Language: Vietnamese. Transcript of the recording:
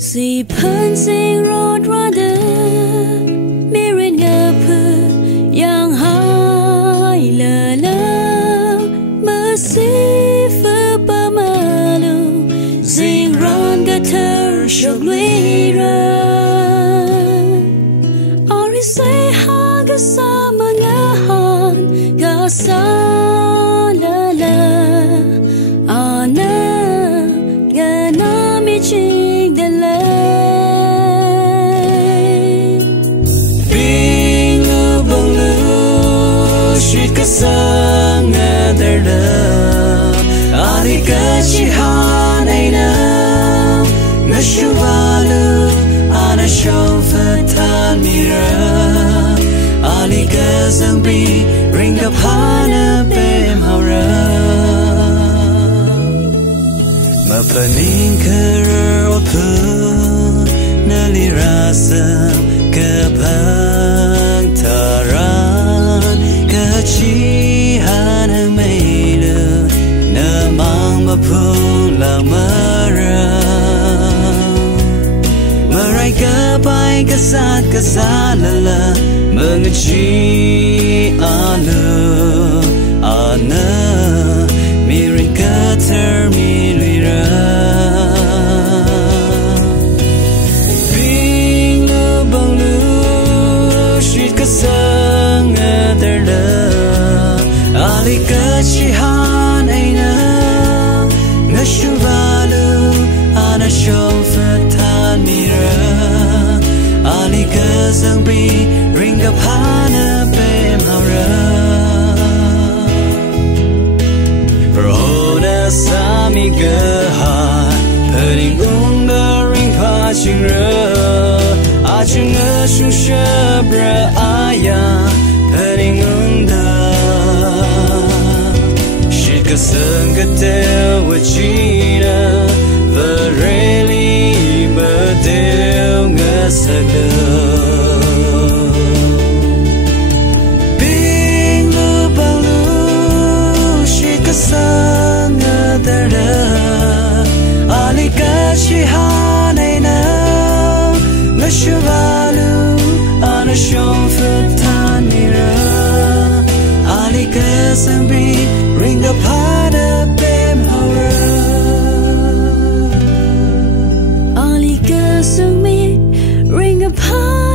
Si phơn sinh rốt ra đơ mi rin ngờ phư yang hai lờ lơ mơ si phơ bơ mơ lu dinh ron gơ thơ shok lũy ra ori say ha gơ sa mơ ngơ hòn gơ sa lơ lơ à nơ ngơ na mi chinh đê lơ sang der da ali ka chi ha nei na na shuvalu ana show fatan mira ali ka sang bi ring up hana bem haura ma panin kar pu na li rasa ka phang taran chi hana mele na mang ma phung la mara marai ka pai ka sa la la meng chi alu ana mirin ka ter mi lira bing lu bang lu shit ka sang der la ali ka chi han aina na shuvalu ana show fatan mira ali ka sang bi ring up hana bem haura rona sami ga ha putting on the ring pa ching ra a chung a shu shabra aya putting on the Kasangate wachina Vareli badeo ngasala Bingu balu shikasanga dara Alika shihanayna Nashuvalu anashon fatan mira Alika sambi ring up hana bem haura Ali ka sung mi ring up hana